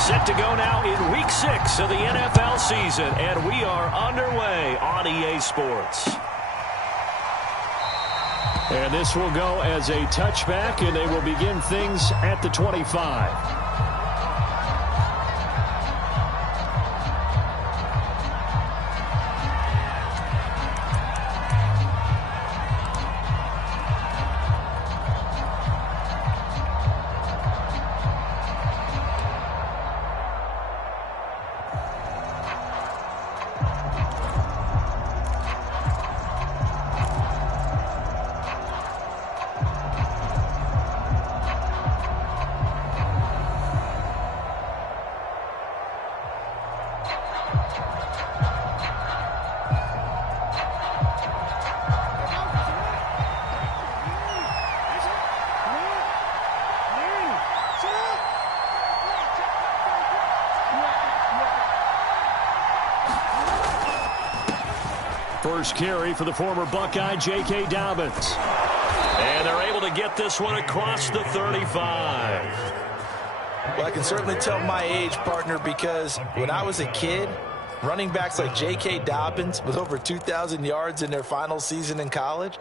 Set to go now in Week 6 of the NFL season, and we are underway on EA Sports. And this will go as a touchback, and they will begin things at the 25. First carry for the former Buckeye, J.K. Dobbins. And they're able to get this one across the 35. Well, I can certainly tell my age, partner, because when I was a kid, running backs like J.K. Dobbins with over 2,000 yards in their final season in college,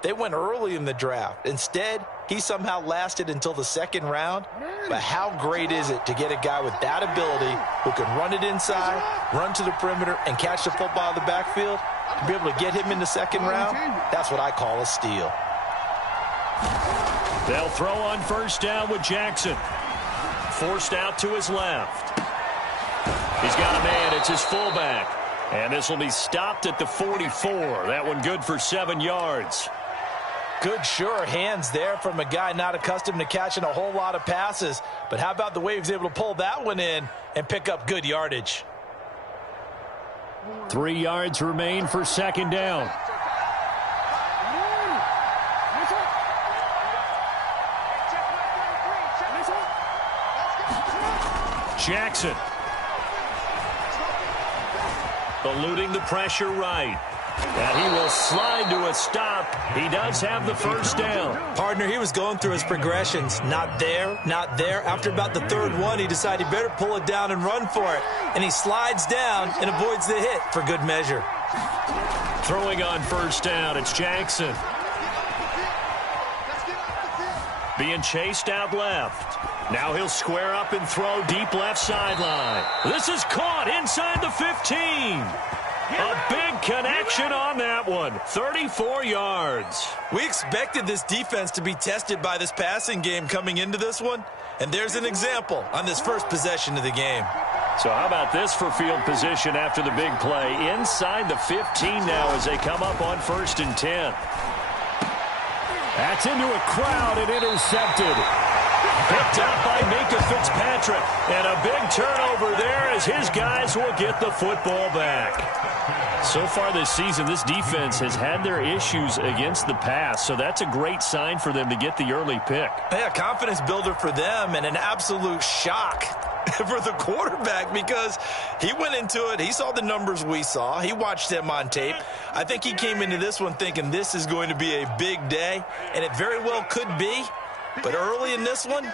they went early in the draft. Instead, he somehow lasted until the second round. But how great is it to get a guy with that ability who can run it inside, run to the perimeter, and catch the football out of the backfield? To be able to get him in the second round, that's what I call a steal. They'll throw on first down with Jackson. Forced out to his left. He's got a man. It's his fullback. And this will be stopped at the 44. That one good for 7 yards. Good, sure hands there from a guy not accustomed to catching a whole lot of passes. But how about the way he was able to pull that one in and pick up good yardage? 3 yards remain for second down. Jackson. Eluding the pressure right. And he will slide to a stop. He does have the first down. Partner, he was going through his progressions. Not there, not there. After about the third one, he decided he better pull it down and run for it. And he slides down and avoids the hit for good measure. Throwing on first down, it's Jackson. Being chased out left. Now he'll square up and throw deep left sideline. This is caught inside the 15. A big connection on that one. 34 yards. We expected this defense to be tested by this passing game coming into this one. And there's an example on this first possession of the game. So how about this for field position after the big play? Inside the 15 now as they come up on 1st and 10. That's into a crowd and intercepted. Picked up by Minka Fitzpatrick. And a big turnover there as his guys will get the football back. So far this season, this defense has had their issues against the pass, so that's a great sign for them to get the early pick. Yeah, confidence builder for them and an absolute shock for the quarterback because he went into it. He saw the numbers we saw. He watched them on tape. I think he came into this one thinking this is going to be a big day, and it very well could be. But early in this one,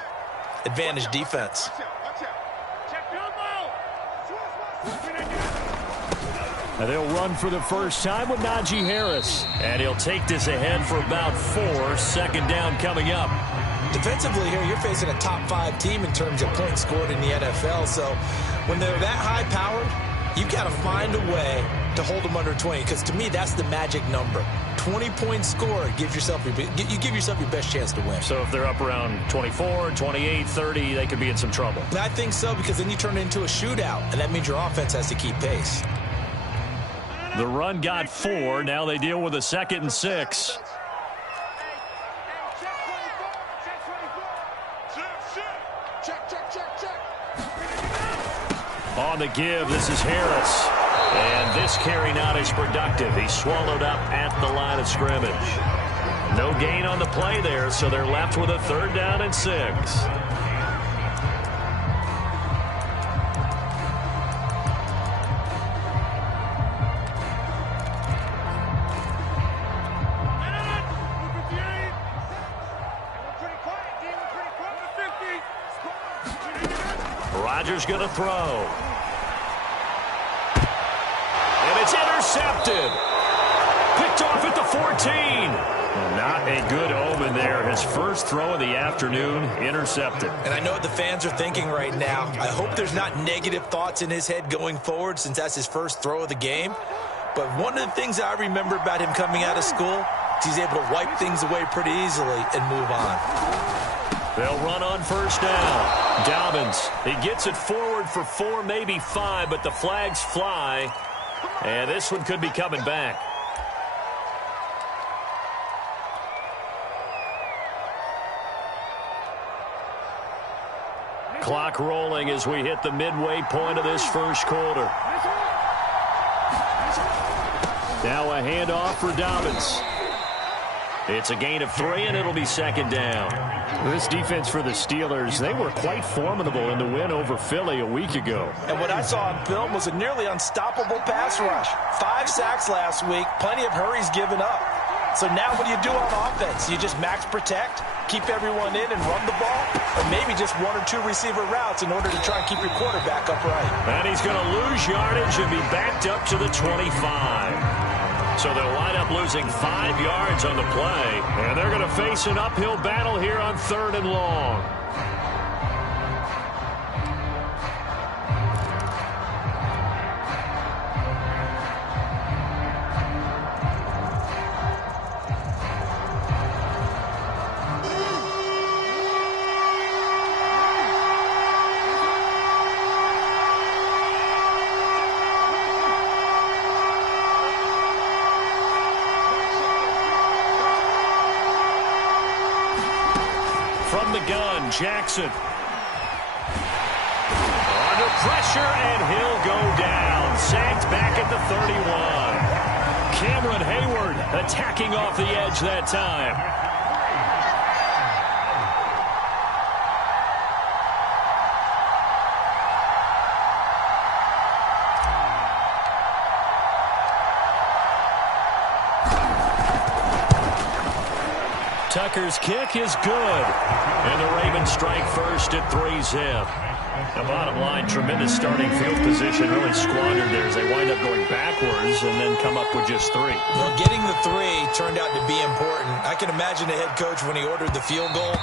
advantage defense. And they'll run for the first time with Najee Harris. And he'll take this ahead for about 4. Second down coming up. Defensively here, you're facing a top 5 team in terms of points scored in the NFL. So when they're that high-powered, you've got to find a way to hold them under 20. Because to me, that's the magic number. 20 points scored, you give yourself your best chance to win. So if they're up around 24, 28, 30, they could be in some trouble. I think so, because then you turn it into a shootout, and that means your offense has to keep pace. The run got 4. Now they deal with a 2nd and 6. On the give, this is Harris. And this carry not as productive. He's swallowed up at the line of scrimmage. No gain on the play there, so they're left with a 3rd down and 6. Rodgers going to throw. And it's intercepted. Picked off at the 14. Not a good omen there. His first throw of the afternoon, intercepted. And I know what the fans are thinking right now. I hope there's not negative thoughts in his head going forward since that's his first throw of the game. But one of the things I remember about him coming out of school is he's able to wipe things away pretty easily and move on. They'll run on first down. Dobbins, he gets it forward for 4, maybe 5, but the flags fly. And this one could be coming back. Clock rolling as we hit the midway point of this first quarter. Now a handoff for Dobbins. It's a gain of 3, and it'll be second down. This defense for the Steelers, they were quite formidable in the win over Philly a week ago. And what I saw on film was a nearly unstoppable pass rush. 5 sacks last week, plenty of hurries given up. So now what do you do on offense? You just max protect, keep everyone in and run the ball, or maybe just 1 or 2 receiver routes in order to try and keep your quarterback upright. And he's going to lose yardage and be backed up to the 25. So they'll wind up losing 5 yards on the play, and they're going to face an uphill battle here on 3rd and long. From the gun, Jackson. Under pressure, and he'll go down. Sacked back at the 31. Cameron Hayward attacking off the edge that time. Tucker's kick is good. And the Ravens strike first at 3-zip. The bottom line, tremendous starting field position, really squandered there as they wind up going backwards and then come up with just 3. Well, getting the 3 turned out to be important. I can imagine the head coach when he ordered the field goal.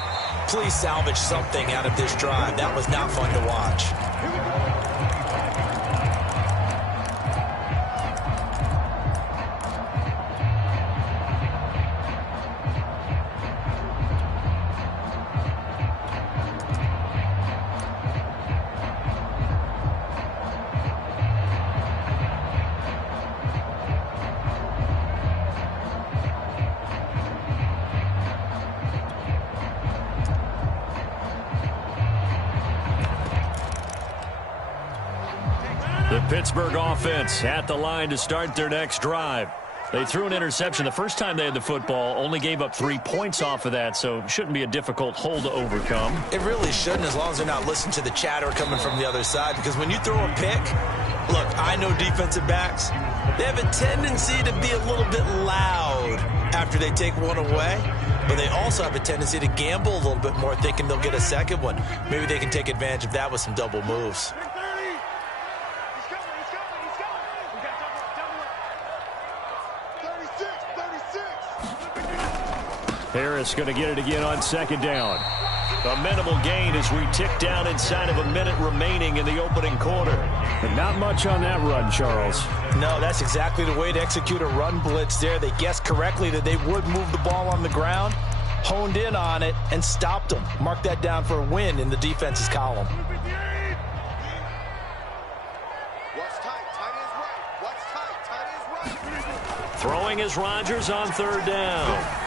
Please salvage something out of this drive. That was not fun to watch. The Pittsburgh offense at the line to start their next drive. They threw an interception the first time they had the football, only gave up 3 points off of that, so shouldn't be a difficult hole to overcome. It really shouldn't, as long as they're not listening to the chatter coming from the other side, because when you throw a pick, look, I know defensive backs, they have a tendency to be a little bit loud after they take one away, but they also have a tendency to gamble a little bit more, thinking they'll get a second one. Maybe they can take advantage of that with some double moves. Harris going to get it again on second down. A minimal gain as we tick down inside of a minute remaining in the opening quarter. But not much on that run, Charles. No, that's exactly the way to execute a run blitz there. They guessed correctly that they would move the ball on the ground, honed in on it, and stopped them. Mark that down for a win in the defense's column. Throwing is Rodgers on third down.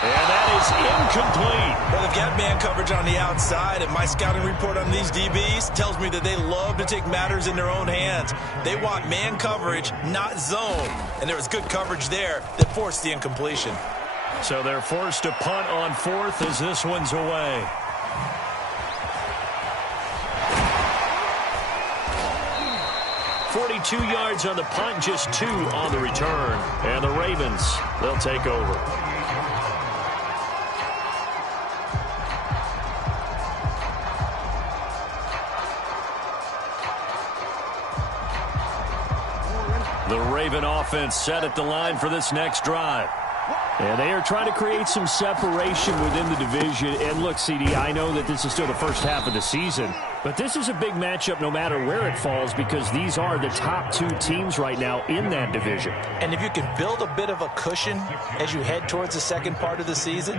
And that is incomplete. Well, they've got man coverage on the outside, and my scouting report on these DBs tells me that they love to take matters in their own hands. They want man coverage, not zone. And there was good coverage there that forced the incompletion. So they're forced to punt on fourth as this one's away. .42 yards on the punt, just 2 on the return. And the Ravens, they'll take over. The Raven offense set at the line for this next drive. And they are trying to create some separation within the division. And look, CD, I know that this is still the first half of the season, but this is a big matchup no matter where it falls because these are the top two teams right now in that division. And if you can build a bit of a cushion as you head towards the second part of the season,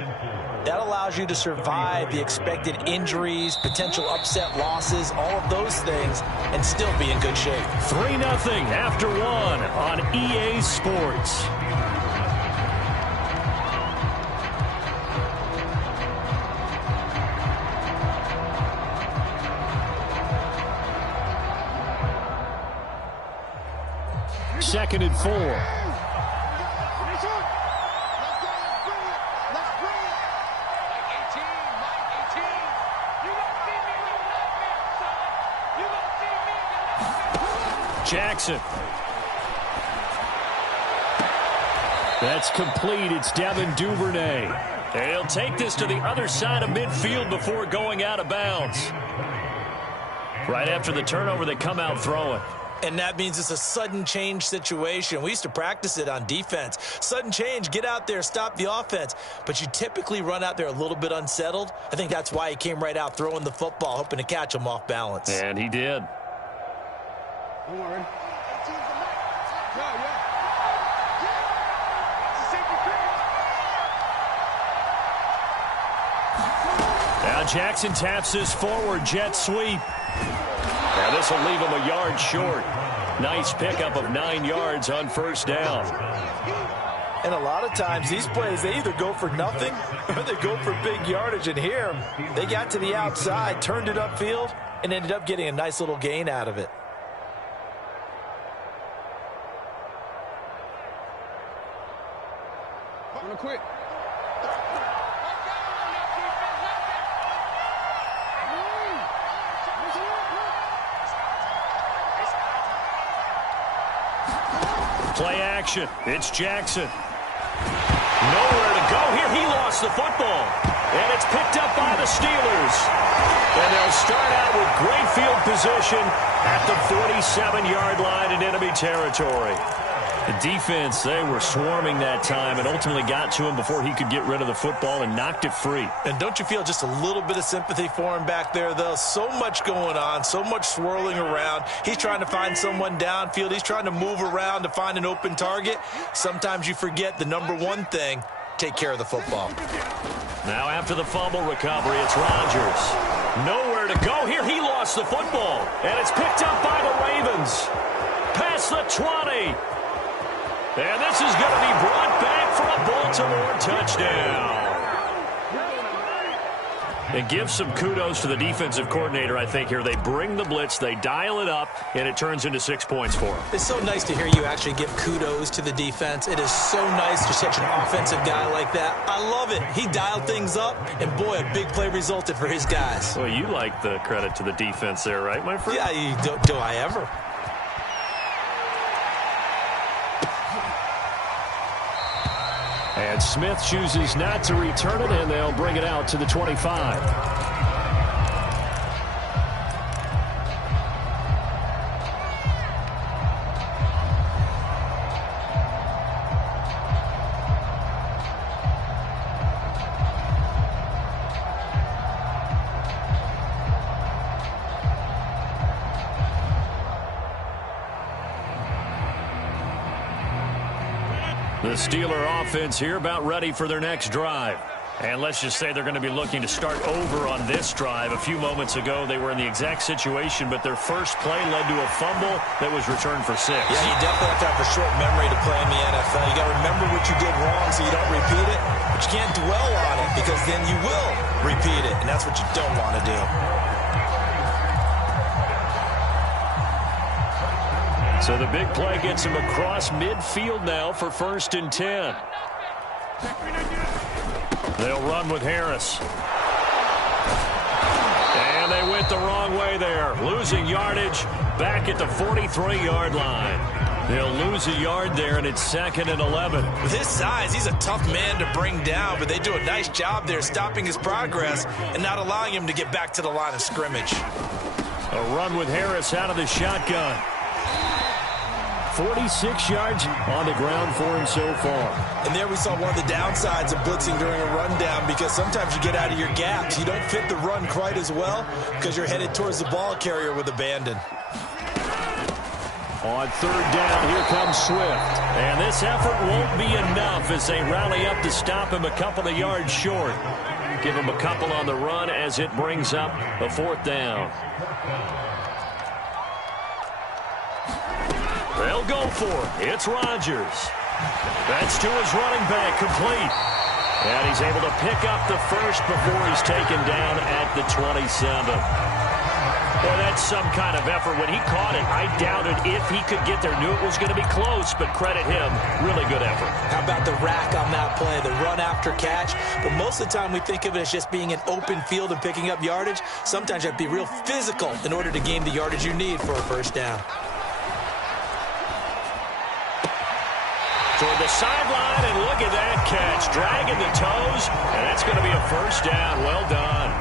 that allows you to survive the expected injuries, potential upset losses, all of those things, and still be in good shape. 3-0 after one on EA Sports. Second and 4. Jackson. That's complete. It's Devin Duvernay. And he'll take this to the other side of midfield before going out of bounds. Right after the turnover, they come out throwing. And that means it's a sudden change situation. We used to practice it on defense. Sudden change, get out there, stop the offense. But you typically run out there a little bit unsettled. I think that's why he came right out throwing the football, hoping to catch him off balance. And he did. Don't worry. Now Jackson taps this forward jet sweep. Now this will leave him a yard short. Nice pickup of 9 yards on first down. And a lot of times these plays, they either go for nothing or they go for big yardage. And here, they got to the outside, turned it upfield, and ended up getting a nice little gain out of it. I'm gonna quit. Play action. It's Jackson. Nowhere to go here. He lost the football. And it's picked up by the Steelers. And they'll start out with great field position at the 47-yard line in enemy territory. The defense, they were swarming that time and ultimately got to him before he could get rid of the football and knocked it free. And don't you feel just a little bit of sympathy for him back there, though? So much going on, so much swirling around. He's trying to find someone downfield. He's trying to move around to find an open target. Sometimes you forget the number one thing, take care of the football. Now after the fumble recovery, it's Rodgers. Nowhere to go here. He lost the football. And it's picked up by the Ravens. Past the 20. And this is going to be brought back for a Baltimore touchdown. And give some kudos to the defensive coordinator, I think, here. They bring the blitz, they dial it up, and it turns into 6 points for them. It's so nice to hear you actually give kudos to the defense. It is so nice to such an offensive guy like that. I love it. He dialed things up, and boy, a big play resulted for his guys. Well, you like the credit to the defense there, right, my friend? Yeah, do I ever? And Smith chooses not to return it, and they'll bring it out to the 25. The Steeler offense here about ready for their next drive. And let's just say they're going to be looking to start over on this drive. A few moments ago, they were in the exact situation, but their first play led to a fumble that was returned for 6. Yeah, you definitely have to have a short memory to play in the NFL. You got to remember what you did wrong so you don't repeat it, but you can't dwell on it because then you will repeat it, and that's what you don't want to do. So the big play gets him across midfield now for 1st and 10. They'll run with Harris. And they went the wrong way there. Losing yardage back at the 43-yard line. They'll lose a yard there, and it's 2nd and 11. With his size, he's a tough man to bring down, but they do a nice job there stopping his progress and not allowing him to get back to the line of scrimmage. A run with Harris out of the shotgun. 46 yards on the ground for him so far. And there we saw one of the downsides of blitzing during a rundown, because sometimes you get out of your gaps. You don't fit the run quite as well because you're headed towards the ball carrier with abandon. On third down, here comes Swift. And this effort won't be enough as they rally up to stop him a couple of yards short. Give him a couple on the run as it brings up a fourth down. They'll go for it. It's Rodgers. That's to his running back, complete. And he's able to pick up the first before he's taken down at the 27. Boy, that's some kind of effort. When he caught it, I doubted if he could get there. Knew it was going to be close, but credit him. Really good effort. How about the rack on that play, the run after catch? But most of the time we think of it as just being an open field and picking up yardage. Sometimes you have to be real physical in order to gain the yardage you need for a first down. Toward the sideline, and look at that catch. Dragging the toes, and that's going to be a first down. Well done.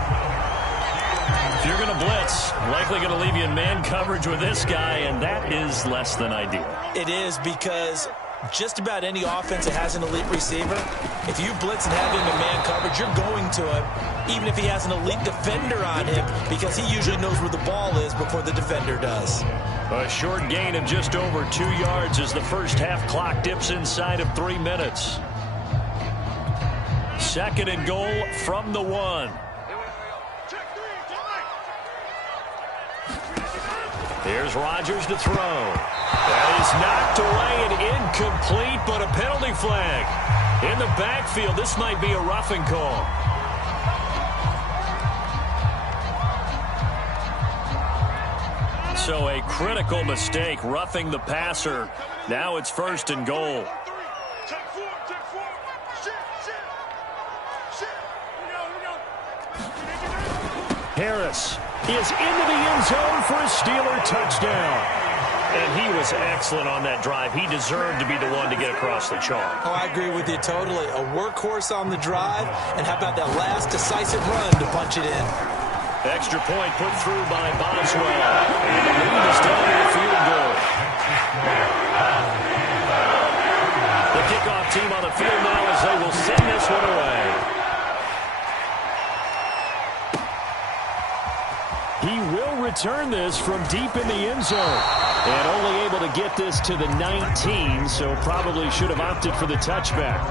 If you're going to blitz, likely going to leave you in man coverage with this guy, and that is less than ideal. It is, because just about any offense that has an elite receiver, if you blitz and have him in man coverage, you're going to him, even if he has an elite defender on him, because he usually knows where the ball is before the defender does. A short gain of just over 2 yards as the first half clock dips inside of 3 minutes. Second and goal from the 1. Here's Rodgers to throw. That is knocked away and incomplete, but a penalty flag. In the backfield, this might be a roughing call. So a critical mistake, roughing the passer. Now it's first and goal. Harris is into the end zone for a Steeler touchdown. And he was excellent on that drive. He deserved to be the one to get across the chalk. Oh, I agree with you totally. A workhorse on the drive, and how about that last decisive run to punch it in? Extra point put through by Boswell. And the lead is down to the field goal. The kickoff team on the field now as they will send this one away. He will return this from deep in the end zone. And only able to get this to the 19, so probably should have opted for the touchback.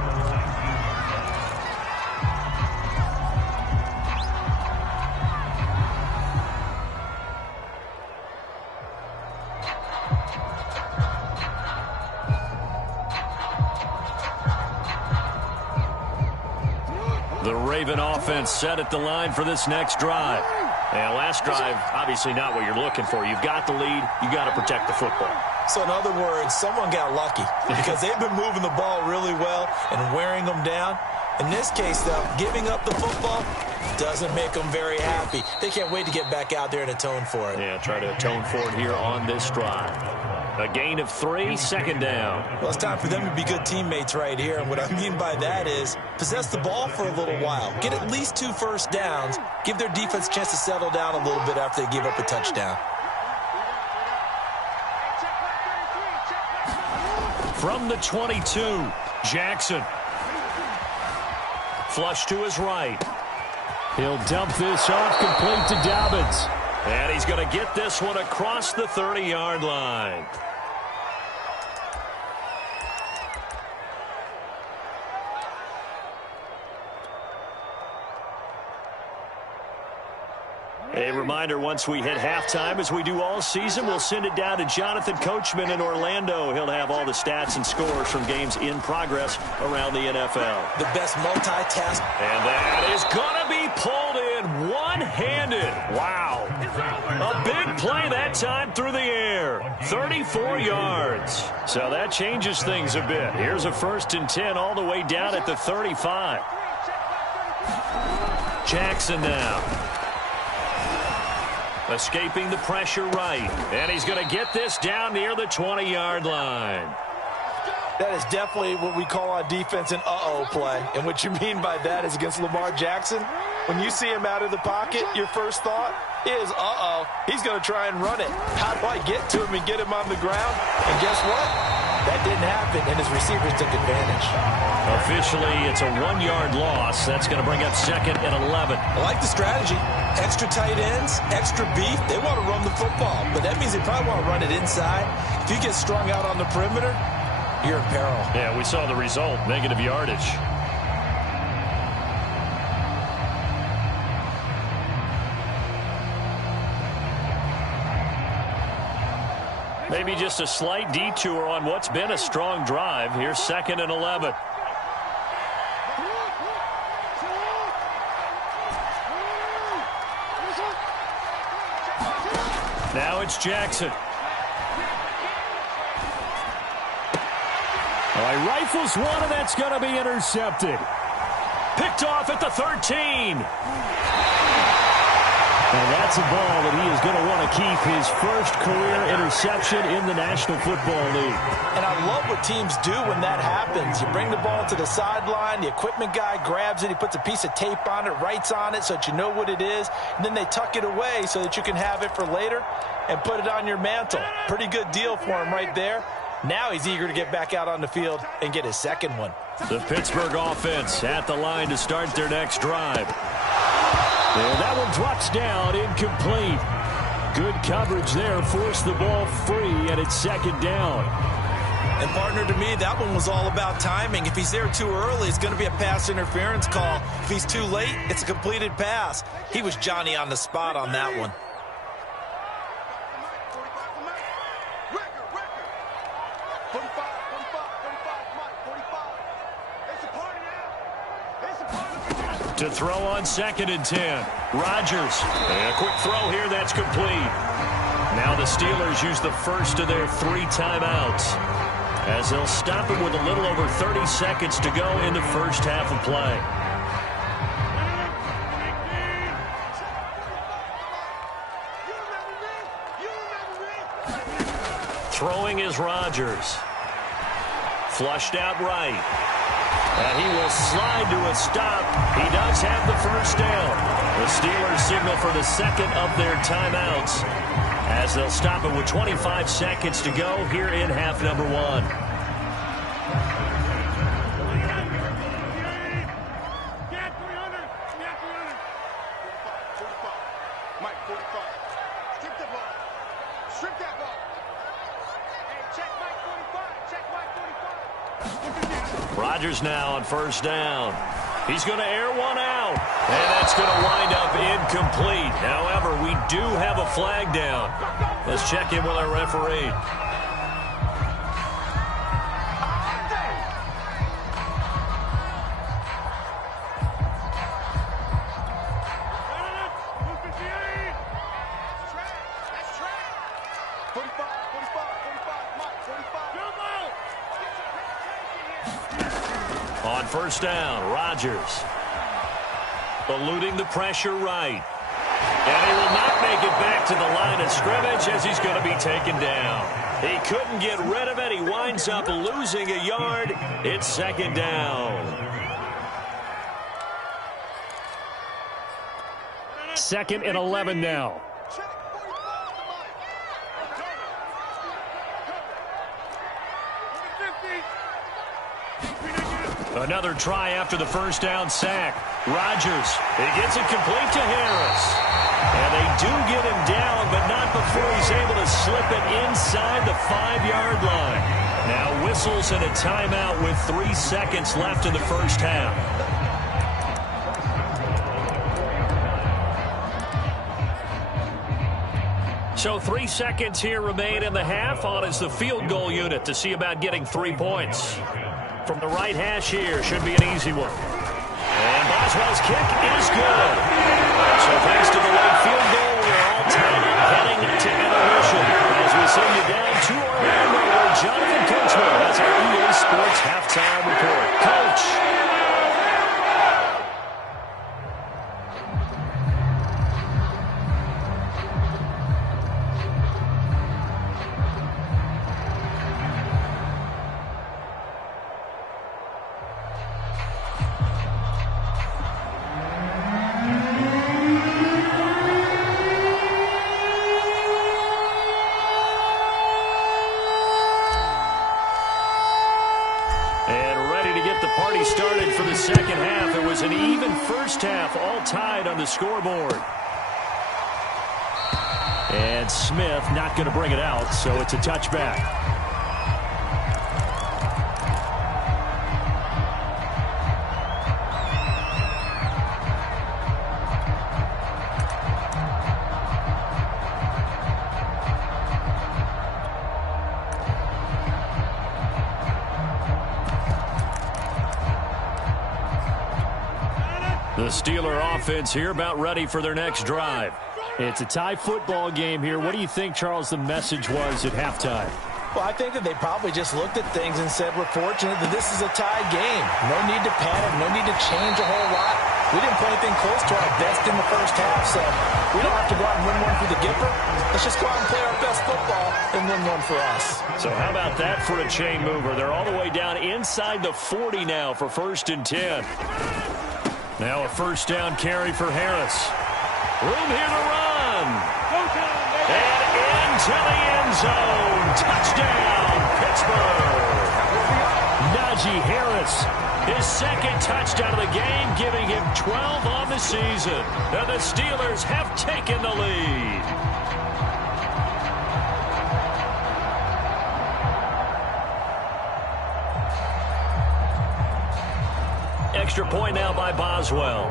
The Raven offense set at the line for this next drive. And last drive, obviously not what you're looking for. You've got the lead. You got to protect the football. So in other words, someone got lucky because they've been moving the ball really well and wearing them down. In this case, though, giving up the football doesn't make them very happy. They can't wait to get back out there and atone for it. Yeah, try to atone for it here on this drive. A gain of 3, second down. Well, it's time for them to be good teammates right here. And what I mean by that is possess the ball for a little while. Get at least 2 first downs. Give their defense a chance to settle down a little bit after they give up a touchdown. From the 22, Jackson. Flush to his right. He'll dump this off, complete to Dobbins. And he's going to get this one across the 30-yard line. A reminder, once we hit halftime, as we do all season, we'll send it down to Jonathan Coachman in Orlando. He'll have all the stats and scores from games in progress around the NFL. The best multitask. And that is going to be pulled in one-handed. Wow. A big play that time through the air. 34 yards. So that changes things a bit. Here's a 1st and 10 all the way down at the 35. Jackson now. Escaping the pressure right. And he's going to get this down near the 20-yard line. That is definitely what we call on defense an uh-oh play. And what you mean by that is against Lamar Jackson, when you see him out of the pocket, your first thought is, uh-oh, he's going to try and run it. How do I get to him and get him on the ground? And guess what? That didn't happen, and his receivers took advantage. Officially, it's a 1-yard loss. That's going to bring up 2nd and 11. I like the strategy. Extra tight ends, extra beef. They want to run the football, but that means they probably want to run it inside. If you get strung out on the perimeter, you're in peril. Yeah, we saw the result, negative yardage. Maybe just a slight detour on what's been a strong drive. Here's 2nd and 11. Now it's Jackson. He rifles one, and that's going to be intercepted. Picked off at the 13. And that's a ball that he is going to want to keep, his first career interception in the National Football League. And I love what teams do when that happens. You bring the ball to the sideline, the equipment guy grabs it, he puts a piece of tape on it, writes on it so that you know what it is, and then they tuck it away so that you can have it for later and put it on your mantle. Pretty good deal for him right there. Now he's eager to get back out on the field and get his second one. The Pittsburgh offense at the line to start their next drive. And that one drops down, incomplete. Good coverage there, forced the ball free, and it's 2nd down. And partner, to me, that one was all about timing. If he's there too early, it's going to be a pass interference call. If he's too late, it's a completed pass. He was Johnny on the spot on that one. To throw on 2nd and 10. Rodgers. And a quick throw here, that's complete. Now the Steelers use the first of their 3 timeouts, as they'll stop it with a little over 30 seconds to go in the first half of play. Throwing is Rodgers. Flushed out right. And he will slide to a stop. He does have the first down. The Steelers signal for the 2nd of their timeouts, as they'll stop it with 25 seconds to go here in half number 1. Rodgers now on first down. He's going to air one out, and that's going to wind up incomplete. However, we do have a flag down. Let's check in with our referee. On first down, Rodgers eluding the pressure right. And he will not make it back to the line of scrimmage, as he's going to be taken down. He couldn't get rid of it. He winds up losing a yard. It's 2nd down. 2nd and 11 now. Another try after the first down sack. Rodgers, he gets it complete to Harris. And they do get him down, but not before he's able to slip it inside the 5-yard line. Now whistles and a timeout with 3 seconds left in the first half. So 3 seconds here remain in the half. On is the field goal unit to see about getting 3 points. From the right hash here, should be an easy one. And Boswell's kick is good. So thanks to the late field goal, we're all tied up heading to intermission. As we send you down to Orlando, where Jonathan Coachman has our EA Sports halftime report. Coach. second half. It was an even first half, all tied on the scoreboard. And Smith not going to bring it out, so it's a touchback. The Steeler offense here about ready for their next drive. It's a tie football game here. What do you think, Charles, the message was at halftime? Well, I think that they probably just looked at things and said, we're fortunate that this is a tie game. No need to panic. No need to change a whole lot. We didn't play anything close to our best in the first half, so we don't have to go out and win one for the Gipper. Let's just go out and play our best football and win one for us. So how about that for a chain mover? They're all the way down inside the 40 now for 1st and 10. Now a first down carry for Harris. Room here to run. And into the end zone. Touchdown, Pittsburgh. Najee Harris, his second touchdown of the game, giving him 12 on the season. And the Steelers have taken the lead. Extra point now by Boswell.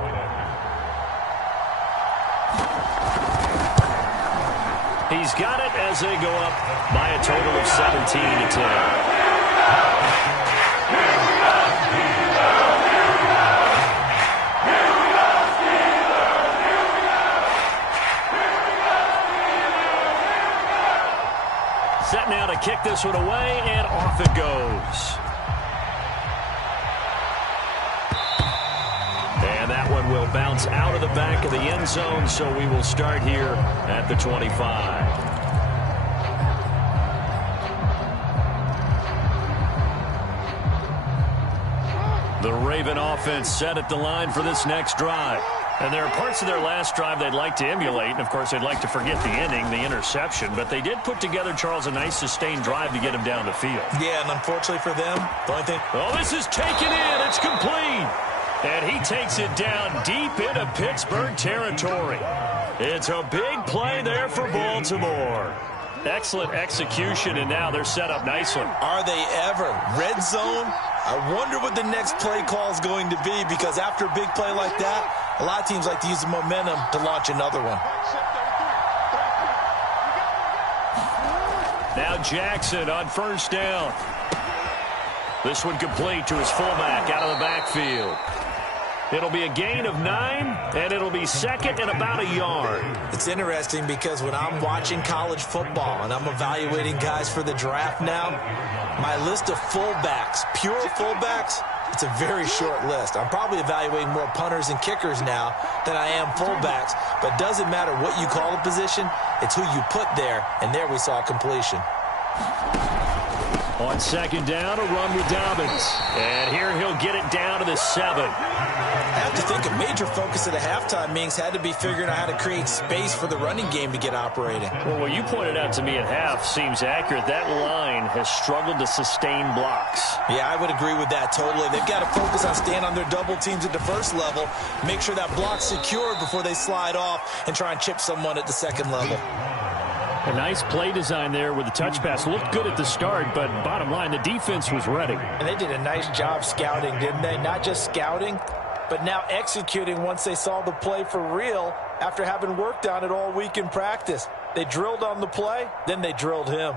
He's got it as they go up by a total of 17-10. Set now to kick this one away, and off it goes. And that one will bounce out of the back of the end zone, so we will start here at the 25. The Raven offense set at the line for this next drive. And there are parts of their last drive they'd like to emulate. And, of course, they'd like to forget the inning, the interception. But they did put together, Charles, a nice sustained drive to get him down the field. Yeah, and unfortunately for them, the only thing... Oh, this is taken in. It's complete. And he takes it down deep into Pittsburgh territory. It's a big play there for Baltimore. Excellent execution, and now they're set up nicely. Are they ever? Red zone? I wonder what the next play call is going to be, because after a big play like that, a lot of teams like to use the momentum to launch another one. Now Jackson on first down. This one complete to his fullback out of the backfield. It'll be a gain of 9, and it'll be second and about a yard. It's interesting because when I'm watching college football and I'm evaluating guys for the draft now, my list of fullbacks, pure fullbacks, it's a very short list. I'm probably evaluating more punters and kickers now than I am fullbacks, but it doesn't matter what you call a position, it's who you put there, and there we saw completion. On second down, a run with Dobbins. And here he'll get it down to the 7. I have to think a major focus at the halftime meetings had to be figuring out how to create space for the running game to get operating. Well, what you pointed out to me at half seems accurate. That line has struggled to sustain blocks. Yeah, I would agree with that totally. They've got to focus on staying on their double teams at the first level, make sure that block's secured before they slide off and try and chip someone at the second level. A nice play design there with the touch pass. Looked good at the start, but bottom line, the defense was ready. And they did a nice job scouting, didn't they? Not just scouting, but now executing once they saw the play for real after having worked on it all week in practice. They drilled on the play, then they drilled him.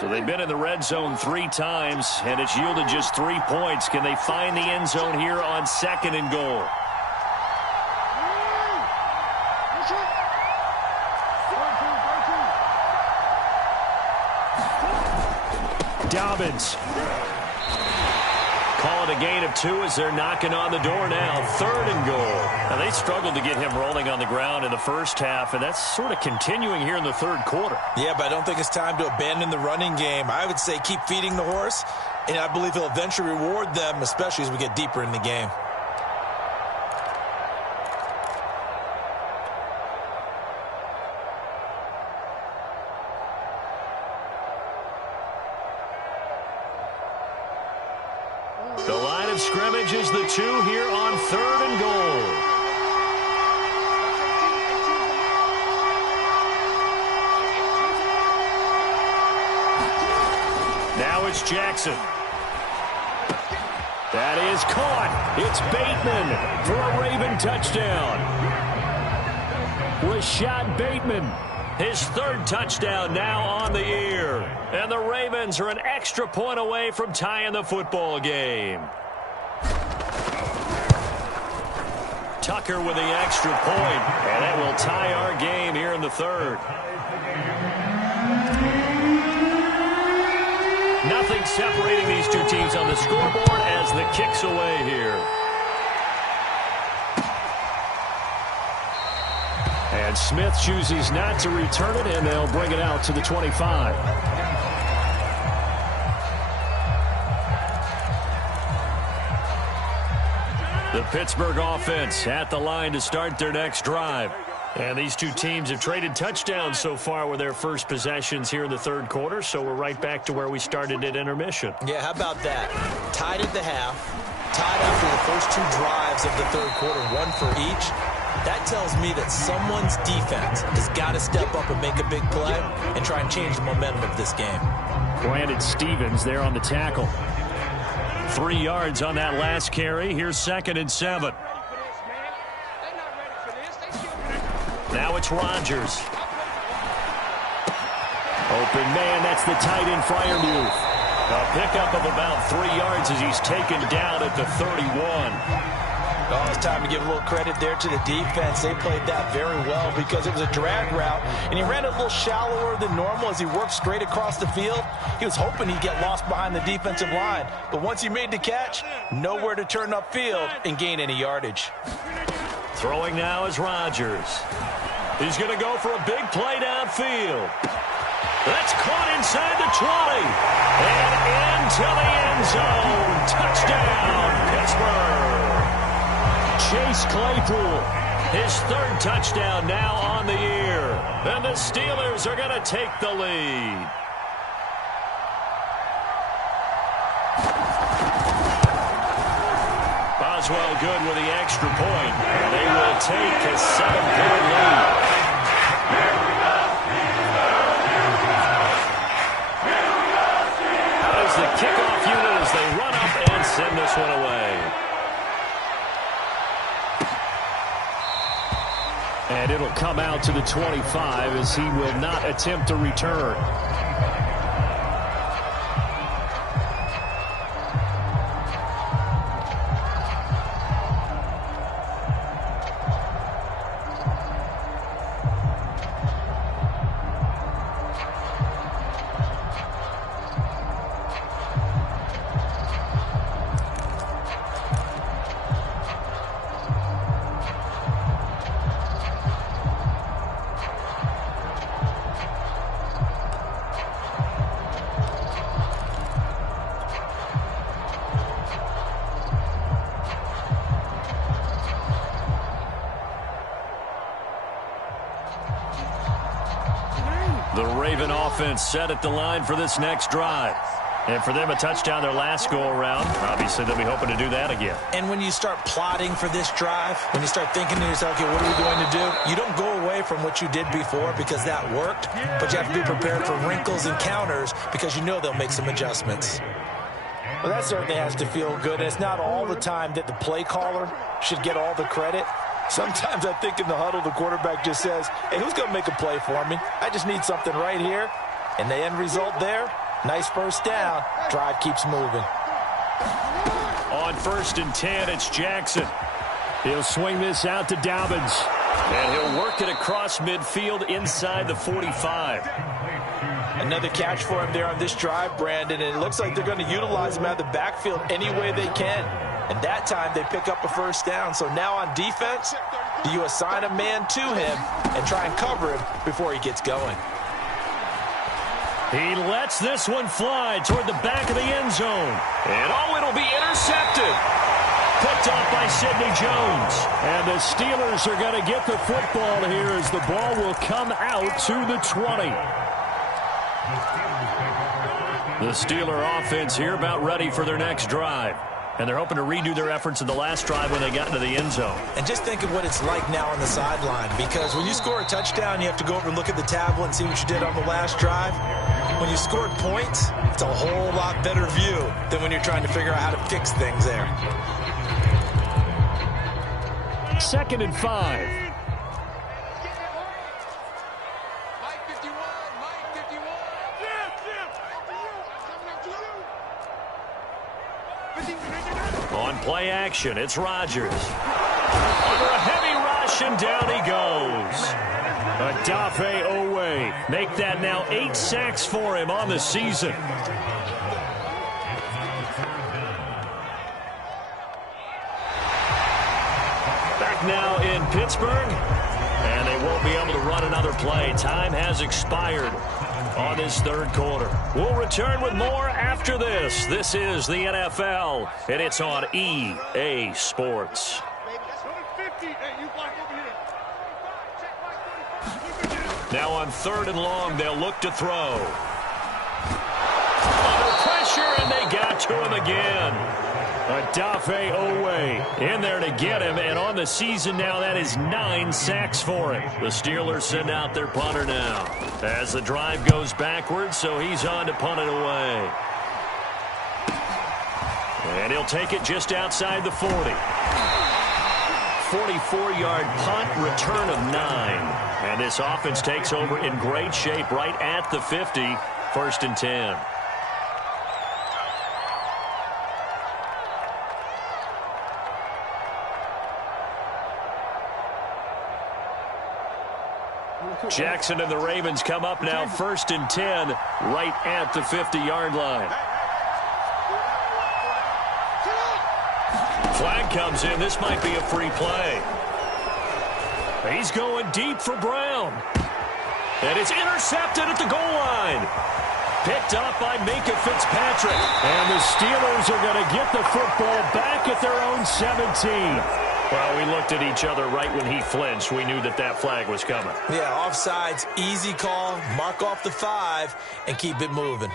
So they've been in the red zone 3 times, and it's yielded just 3 points. Can they find the end zone here on 2nd and goal? Dobbins. Call it a gain of 2 as they're knocking on the door now. 3rd and goal. Now, they struggled to get him rolling on the ground in the first half, and that's sort of continuing here in the 3rd quarter. Yeah, but I don't think it's time to abandon the running game. I would say keep feeding the horse, and I believe he'll eventually reward them, especially as we get deeper in the game. of scrimmage is the 2 here on 3rd and goal. Now it's Jackson. That is caught. It's Bateman for a Raven touchdown. Rashad Bateman, his 3rd touchdown now on the year. And the Ravens are an extra point away from tying the football game. Tucker with the extra point, and it will tie our game here in the 3rd. Nothing separating these two teams on the scoreboard as the kick's away here. And Smith chooses not to return it, and they'll bring it out to the 25. The Pittsburgh offense at the line to start their next drive. And these two teams have traded touchdowns so far with their first possessions here in the 3rd quarter, so we're right back to where we started at intermission. Yeah, how about that? Tied at the half, tied after the first 2 drives of the 3rd quarter, 1 for each. That tells me that someone's defense has got to step up and make a big play and try and change the momentum of this game. Brandon Stevens there on the tackle. 3 yards on that last carry. Here's 2nd and 7. Now it's Rodgers. Open man, that's the tight end Freiermuth. A pickup of about 3 yards as he's taken down at the 31. Oh, it's time to give a little credit there to the defense. They played that very well because it was a drag route, and he ran it a little shallower than normal as he worked straight across the field. He was hoping he'd get lost behind the defensive line, but once he made the catch, nowhere to turn upfield and gain any yardage. Throwing now is Rodgers. He's going to go for a big play downfield. That's caught inside the 20. And into the end zone. Touchdown, Pittsburgh. Chase Claypool, his 3rd touchdown now on the year. And the Steelers are going to take the lead. Boswell good with the extra point. And they will take a 7-point lead. How does the kickoff unit as they run up and send this one away? And it'll come out to the 25 as he will not attempt to return. The Raven offense set at the line for this next drive. And for them, a touchdown their last go-around. Obviously, they'll be hoping to do that again. And when you start plotting for this drive, when you start thinking to yourself, okay, what are we going to do? You don't go away from what you did before because that worked, but you have to be prepared for wrinkles and counters because you know they'll make some adjustments. Well, that certainly has to feel good. And it's not all the time that the play caller should get all the credit. Sometimes I think in the huddle, the quarterback just says, hey, who's going to make a play for me? I just need something right here. And the end result there, nice first down. Drive keeps moving. On 1st and 10, it's Jackson. He'll swing this out to Dobbins. And he'll work it across midfield inside the 45. Another catch for him there on this drive, Brandon. And it looks like they're going to utilize him out of the backfield any way they can. And that time they pick up a first down. So now on defense, do you assign a man to him and try and cover him before he gets going? He lets this one fly toward the back of the end zone. And it'll be intercepted. Picked off by Sidney Jones. And the Steelers are going to get the football here as the ball will come out to the 20. The Steeler offense here about ready for their next drive. And they're hoping to redo their efforts in the last drive when they got into the end zone. And just think of what it's like now on the sideline, because when you score a touchdown, you have to go over and look at the tablet and see what you did on the last drive. When you scored points, it's a whole lot better view than when you're trying to figure out how to fix things there. 2nd and 5. On play action, it's Rodgers. Under a heavy rush, and down he goes. Odafe Owe. Make that now 8 sacks for him on the season. Back now in Pittsburgh, and they won't be able to run another play. Time has expired on this third quarter. We'll return with more after this. This is the NFL, and it's on EA Sports. Now on 3rd and long, they'll look to throw. Under pressure, and they got to him again. Odafe Owe in there to get him, and on the season now, that is 9 sacks for him. The Steelers send out their punter now as the drive goes backwards, so he's on to punt it away. And he'll take it just outside the 40. 44-yard punt, return of 9. And this offense takes over in great shape right at the 50, 1st and 10. Jackson and the Ravens come up now 1st and 10 right at the 50-yard line. Flag comes in. This might be a free play. He's going deep for Brown. And it's intercepted at the goal line. Picked up by Minka Fitzpatrick. And the Steelers are going to get the football back at their own 17. Well, we looked at each other right when he flinched. We knew that that flag was coming. Yeah, offsides, easy call. Mark off the 5 and keep it moving.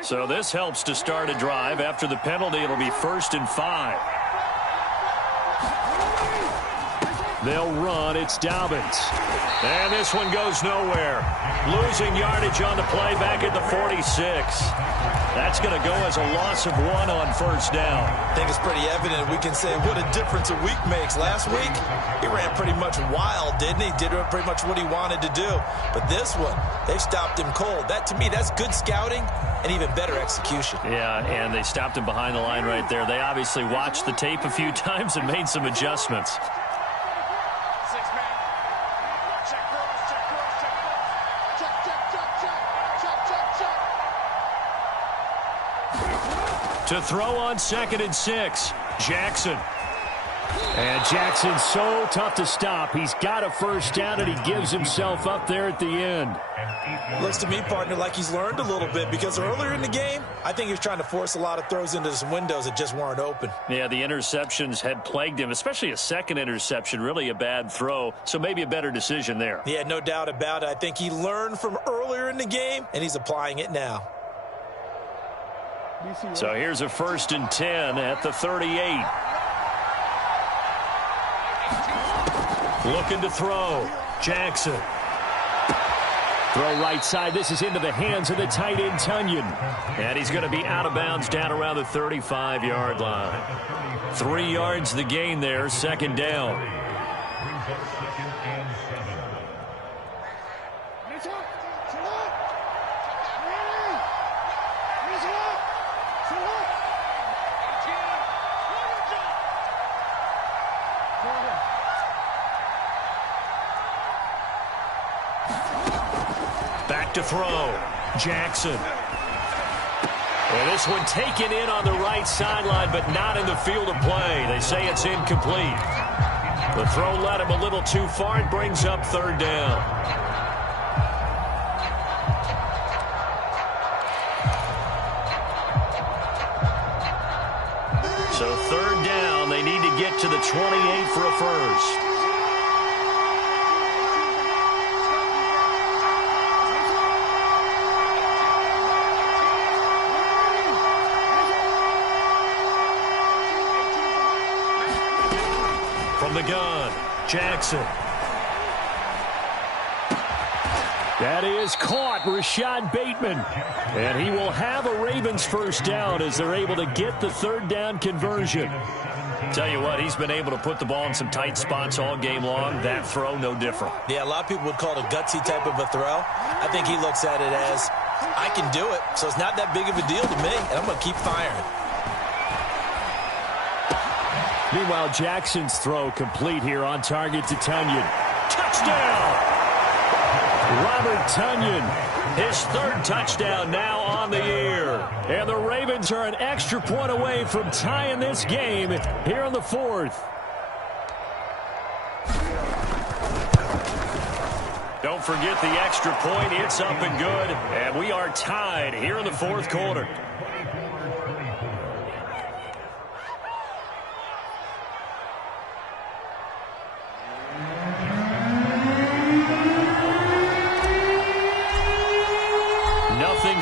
So this helps to start a drive. After the penalty, it'll be 1st and 5. They'll run. It's Dobbins. And this one goes nowhere. Losing yardage on the play back at the 46. That's going to go as a loss of 1 on 1st down. I think it's pretty evident. We can say what a difference a week makes. Last week, he ran pretty much wild, didn't he? Did pretty much what he wanted to do. But this one, they stopped him cold. That, to me, that's good scouting and even better execution. Yeah, and they stopped him behind the line right there. They obviously watched the tape a few times and made some adjustments. To throw on 2nd and 6, Jackson. And Jackson's so tough to stop. He's got a 1st down, and he gives himself up there at the end. Looks to me, partner, like he's learned a little bit, because earlier in the game, I think he was trying to force a lot of throws into some windows that just weren't open. Yeah, the interceptions had plagued him, especially a 2nd interception, really a bad throw, so maybe a better decision there. Yeah, no doubt about it. I think he learned from earlier in the game, and he's applying it now. So here's a 1st and 10 at the 38. Looking to throw. Jackson. Throw right side. This is into the hands of the tight end, Tunyon. And he's going to be out of bounds down around the 35-yard line. 3 yards the gain there, 2nd down. Back to throw. Jackson. And this one taken in on the right sideline, but not in the field of play. They say it's incomplete. The throw led him a little too far. It brings up 3rd down. So 3rd down. They need to get to the 28 for a 1st. gun. Jackson. That is caught, Rashad Bateman. And he will have a Ravens first down as they're able to get the third down conversion. Tell you what, he's been able to put the ball in some tight spots all game long. That throw, no different. Yeah, a lot of people would call it a gutsy type of a throw. I think he looks at it as, I can do it, so it's not that big of a deal to me, and I'm going to keep firing. Meanwhile, Jackson's throw complete here on target to Tunyon. Touchdown! Robert Tunyon, his third touchdown now on the year. And the Ravens are an extra point away from tying this game here in the fourth. Don't forget the extra point. It's up and good. And we are tied here in the fourth quarter.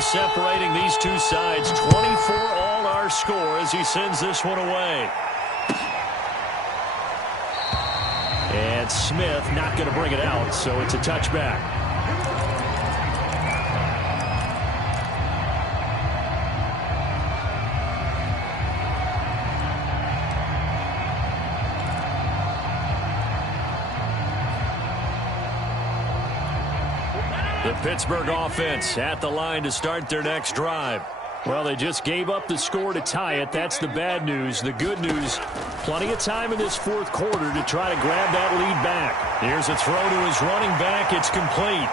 Separating these two sides. 24 all our score as he sends this one away. And Smith not going to bring it out, so it's a touchback. The Pittsburgh offense at the line to start their next drive. Well, they just gave up the score to tie it. That's the bad news. The good news, plenty of time in this fourth quarter to try to grab that lead back. Here's a throw to his running back. It's complete.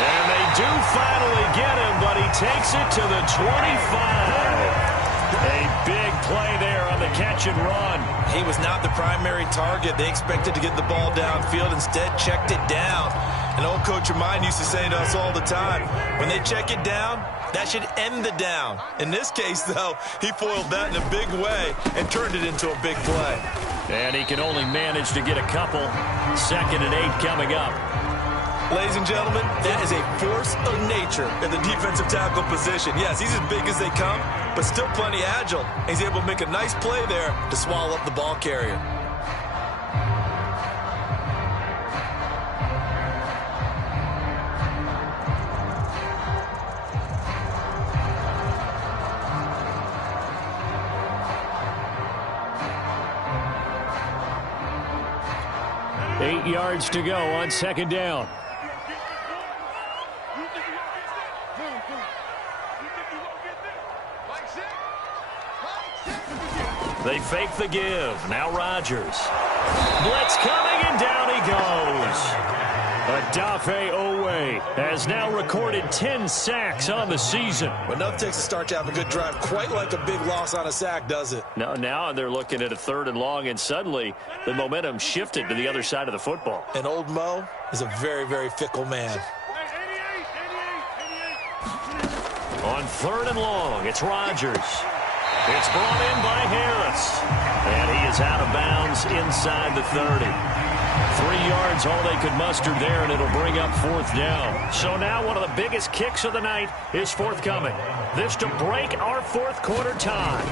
And they do finally get him, but he takes it to the 25. A big play there on the catch and run. He was not the primary target. They expected to get the ball downfield. Instead, checked it down. An old coach of mine used to say to us all the time, when they check it down, that should end the down. In this case, though, he foiled that in a big way and turned it into a big play. And he can only manage to get a couple. 2nd and 8 coming up. Ladies and gentlemen, that is a force of nature in the defensive tackle position. Yes, he's as big as they come, but still plenty agile. He's able to make a nice play there to swallow up the ball carrier. Eight yards to go on 2nd down. They fake the give. Now Rodgers. Blitz coming, and down he goes. Odafe Owe has now recorded 10 sacks on the season. But enough takes to start to have a good drive, quite like a big loss on a sack, does it? No, now they're looking at a 3rd and long, and suddenly the momentum shifted to the other side of the football. And old Mo is a very, very fickle man. On 3rd and long, it's Rodgers. It's brought in by Harris. And he is out of bounds inside the 30. 3 yards, all they could muster there, and it'll bring up 4th down. So now one of the biggest kicks of the night is forthcoming. This to break our fourth quarter tie.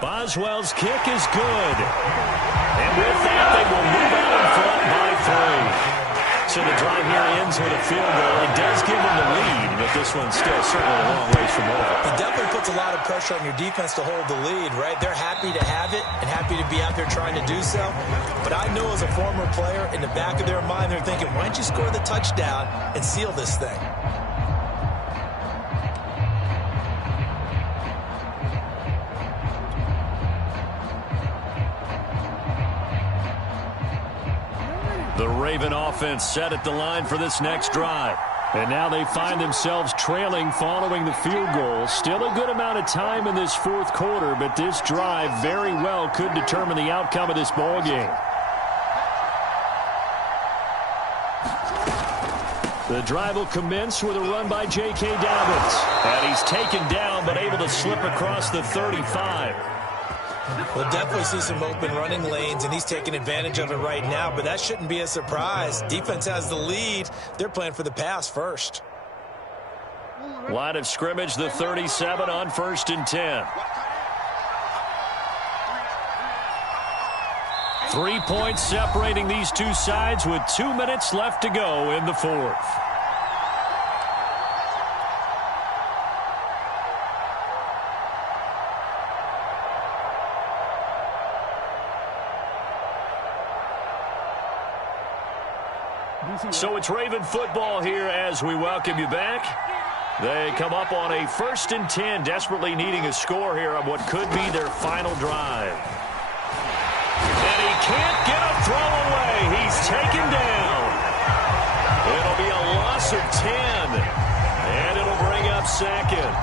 Boswell's kick is good. And with that, they will move out in front by 3. So the drive here ends with a field goal. It does give them the lead, but this one's still certainly a long ways from over. It definitely puts a lot of pressure on your defense to hold the lead, right? They're happy to have it and happy to be out there trying to do so. But I know as a former player, in the back of their mind, they're thinking, why don't you score the touchdown and seal this thing? The Raven offense set at the line for this next drive. And now they find themselves trailing following the field goal. Still a good amount of time in this fourth quarter, but this drive very well could determine the outcome of this ball game. The drive will commence with a run by J.K. Dobbins. And he's taken down but able to slip across the 35. We'll definitely see some open running lanes, and he's taking advantage of it right now, but that shouldn't be a surprise. Defense has the lead. They're playing for the pass first. Line of scrimmage, the 37 on 1st and 10. 3 points separating these two sides with 2 minutes left to go in the fourth. So it's Raven football here as we welcome you back. They come up on a 1st and 10, desperately needing a score here on what could be their final drive. And he can't get a throw away. He's taken down. It'll be a loss of 10, and it'll bring up second.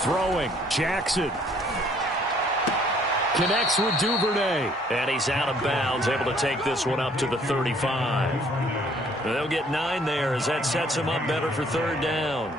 Throwing, Jackson. Connects with Duvernay. And he's out of bounds, able to take this one up to the 35. They'll get 9 there as that sets him up better for 3rd down.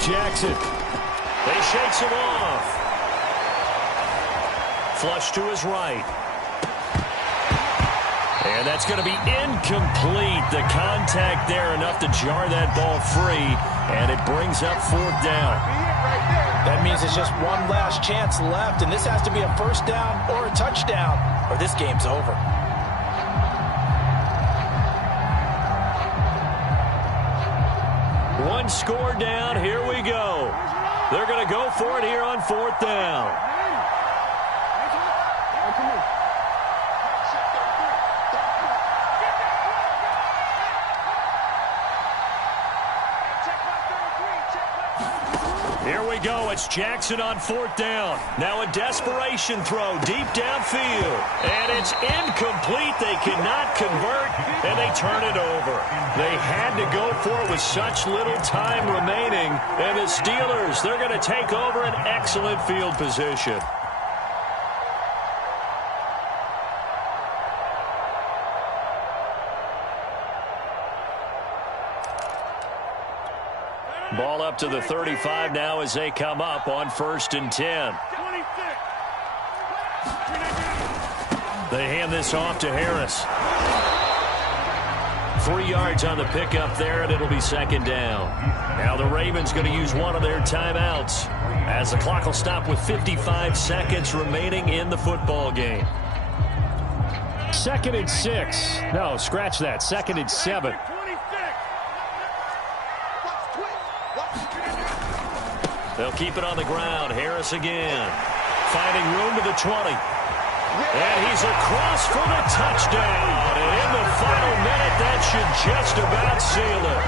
Jackson. They shakes him off. Flush to his right. And that's going to be incomplete. The contact there enough to jar that ball free. And it brings up 4th down. That means it's just one last chance left. And this has to be a 1st down or a touchdown, or this game's over. One score down. Here we go. They're going to go for it here on 4th down. Here we go. It's Jackson on 4th down. Now a desperation throw deep downfield. And it's incomplete. They cannot convert, and they turn it over. They had to go for it with such little time remaining. And the Steelers, they're going to take over an excellent field position. Ball up to the 35 now as they come up on 1st and 10. They hand this off to Harris. 3 yards on the pickup there, and it'll be 2nd down. Now the Ravens going to use one of their timeouts as the clock will stop with 55 seconds remaining in the football game. 2nd and 6. No, scratch that. 2nd and 7. They'll keep it on the ground. Harris again. Finding room to the 20. And he's across for the touchdown. And in the final minute, that should just about seal it.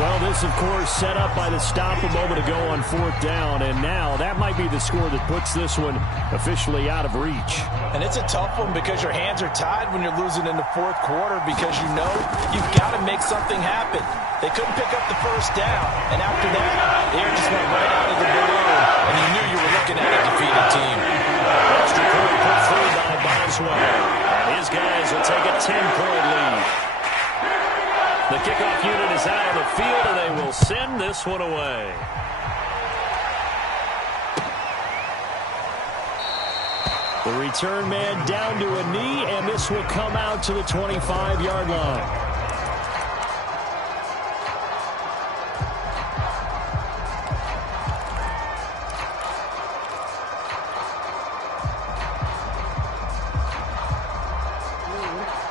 Well, this, of course, set up by the stop a moment ago on 4th down. And now that might be the score that puts this one officially out of reach. And it's a tough one because your hands are tied when you're losing in the 4th quarter because you know you've got to make something happen. They couldn't pick up the 1st down. And after that, the air just went right out of the balloon. And you knew you were looking at a defeated team. Extra point put through by Boswell. And his guys will take a 10-point lead. The kickoff unit is out on the field, and they will send this one away. The return man down to a knee, and this will come out to the 25-yard line.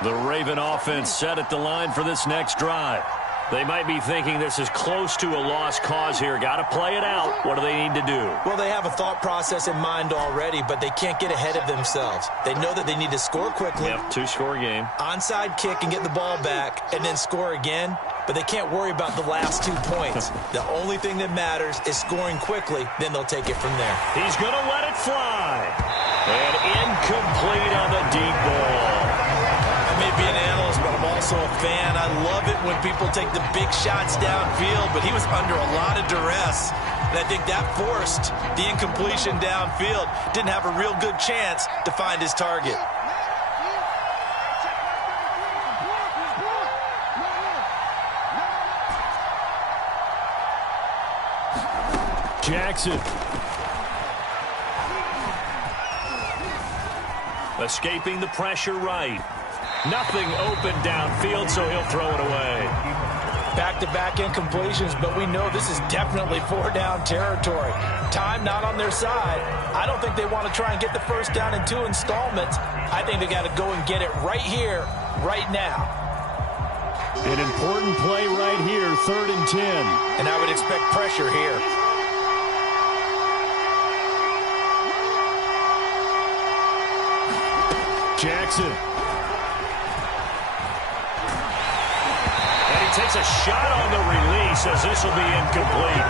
The Raven offense set at the line for this next drive. They might be thinking this is close to a lost cause here. Got to play it out. What do they need to do? Well, they have a thought process in mind already, but they can't get ahead of themselves. They know that they need to score quickly. Yep, two-score game. Onside kick and get the ball back and then score again, but they can't worry about the last 2 points. The only thing that matters is scoring quickly, then they'll take it from there. He's going to let it fly. And incomplete on the deep ball. I may be an analyst, but I'm also a fan. I love it when people take the big shots downfield, but he was under a lot of duress. And I think that forced the incompletion downfield. Didn't have a real good chance to find his target. Jackson. Escaping the pressure right. Nothing open downfield, so he'll throw it away. Back-to-back incompletions, but we know this is definitely four-down territory. Time not on their side. I don't think they want to try and get the first down in 2 installments. I think they got to go and get it right here, right now. An important play right here, 3rd and 10. And I would expect pressure here. Jackson. And he takes a shot on the release as this will be incomplete.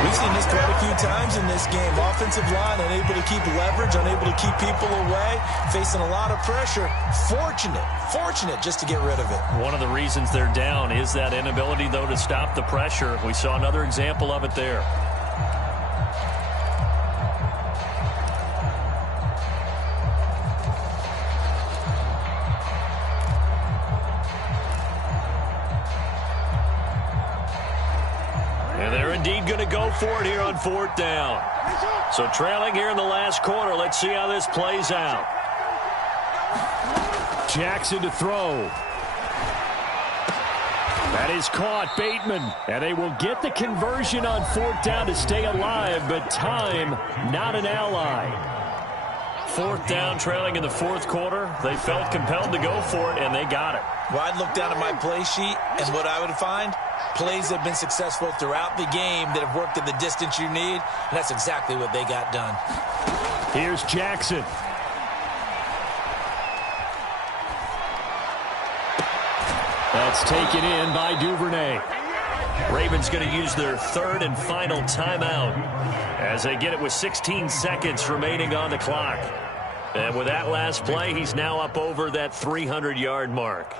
We've seen this quite a few times in this game. Offensive line unable to keep leverage, unable to keep people away, facing a lot of pressure. Fortunate just to get rid of it. One of the reasons they're down is that inability, though, to stop the pressure. We saw another example of it there. Going to go for it here on 4th down. So trailing here in the last quarter. Let's see how this plays out. Jackson to throw. That is caught. Bateman. And they will get the conversion on 4th down to stay alive, but time not an ally. 4th down, trailing in the 4th quarter. They felt compelled to go for it, and they got it. Well, I'd look down at my play sheet, and what I would find, plays that have been successful throughout the game that have worked at the distance you need, and that's exactly what they got done. Here's Jackson. That's taken in by Duvernay. Ravens going to use their 3rd and final timeout as they get it with 16 seconds remaining on the clock. And with that last play, he's now up over that 300-yard mark.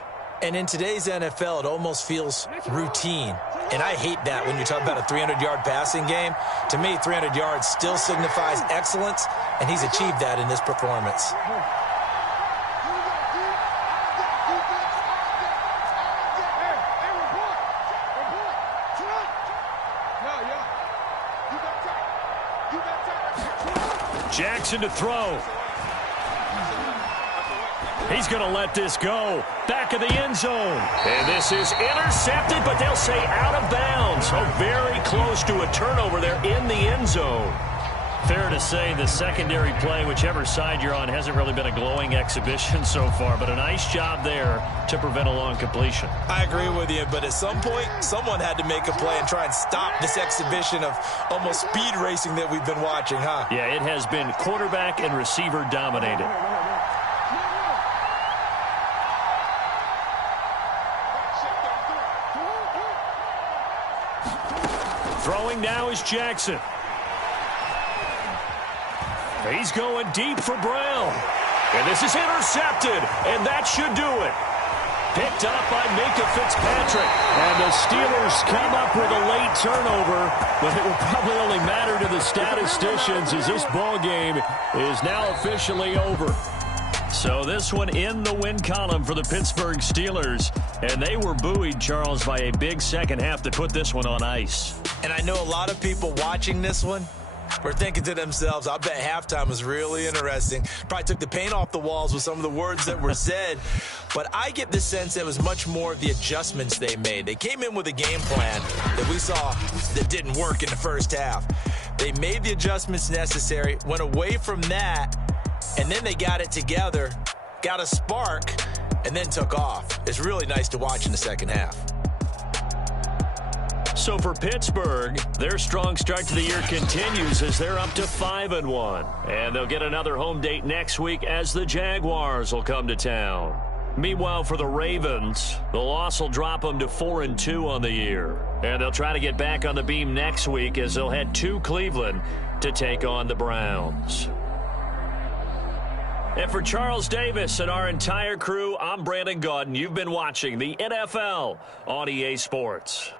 And in today's NFL, it almost feels routine. And I hate that when you talk about a 300-yard passing game. To me, 300 yards still signifies excellence, and he's achieved that in this performance. Jackson to throw. He's going to let this go. Back of the end zone. And this is intercepted, but they'll say out of bounds. So very close to a turnover there in the end zone. Fair to say the secondary play, whichever side you're on, hasn't really been a glowing exhibition so far, but a nice job there to prevent a long completion. I agree with you, but at some point, someone had to make a play and try and stop this exhibition of almost speed racing that we've been watching, huh? Yeah, it has been quarterback and receiver dominated. Throwing now is Jackson. He's going deep for Brown. And this is intercepted, and that should do it. Picked up by Minka Fitzpatrick. And the Steelers come up with a late turnover, but it will probably only matter to the statisticians as this ball game is now officially over. So this one in the win column for the Pittsburgh Steelers. And they were buoyed, Charles, by a big second half to put this one on ice. And I know a lot of people watching this one were thinking to themselves, I bet halftime was really interesting. Probably took the paint off the walls with some of the words that were said. But I get the sense it was much more of the adjustments they made. They came in with a game plan that we saw that didn't work in the first half. They made the adjustments necessary, went away from that, and then they got it together, got a spark, and then took off. It's really nice to watch in the second half. So for Pittsburgh, their strong start to the year continues as they're up to 5-1. And they'll get another home date next week as the Jaguars will come to town. Meanwhile, for the Ravens, the loss will drop them to 4-2 on the year. And they'll try to get back on the beam next week as they'll head to Cleveland to take on the Browns. And for Charles Davis and our entire crew, I'm Brandon Gaudin. You've been watching the NFL on EA Sports.